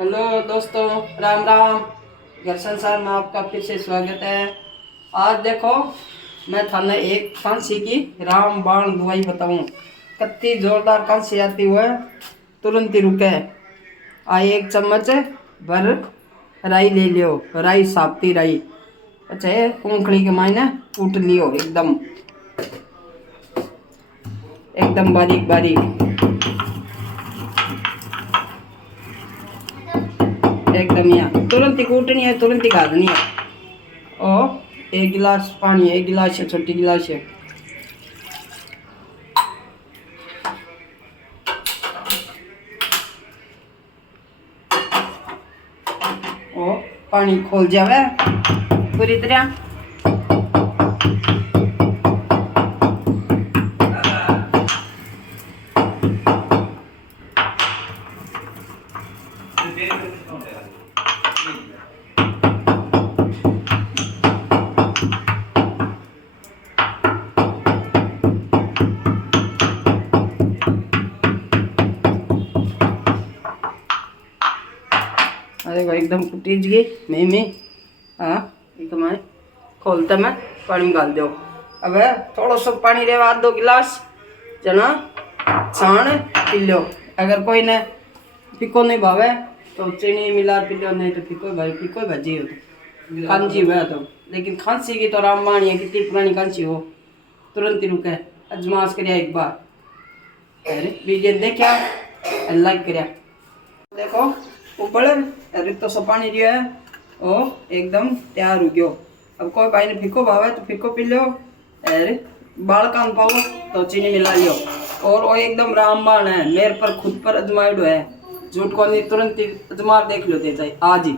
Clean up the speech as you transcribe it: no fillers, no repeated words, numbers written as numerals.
Hello दोस्तों, राम राम। घर संसार में आपका फिर से स्वागत है। आज देखो, मैं थाने एक खांसी की रामबाण दवाई बताऊं। कत्ती जोरदार खांसी आती हुआ तुरंत ही रुके। आए एक चम्मच भर राई ले लियो, राई सापती राई। अच्छा, कुंखड़ी के मायने कूट लियो एकदम एकदम बारीक बारीक, एकदम यहाँ तुरंत ही कूटनी है, तुरंत ही गादनी है। और एक गिलास पानी, एक गिलास है, छोटी गिलास है। और पानी खोल जावे पूरी तरह। अरे भाई, एकदम कुटीज गई मैं। हाँ, एकदम है। खोलते मैं पानी में डाल दो। अब थोड़ा सा पानी रेवा, आध 2 गिलास जना छान पी लो। अगर कोई ने फिको नहीं भावे तो चीनी मिला पी लो, नहीं तो फिको भाई, फिको भाजी हो तो खांसी हुआ तो। लेकिन खांसी की तो रामबाण है, कितनी पुरानी खांसी हो तुरंत ही रुके। अजमास करिया एक बार। अरे वीडियो देखा, लाइक करिया। देखो ऊपर अरे तो सब पानी दिया है और एकदम तैयार हो गयो। अब कोई भाई ने फीको भावे तो फीको पी लो, अरे बाल कान पाओ तो चीनी मिला लियो। और वो एकदम रामबाण है, मेरे पर खुद पर अजमाइडो है, झूठ को नहीं। तुरंत ही अजमा देख लो, दे जाए आज ही।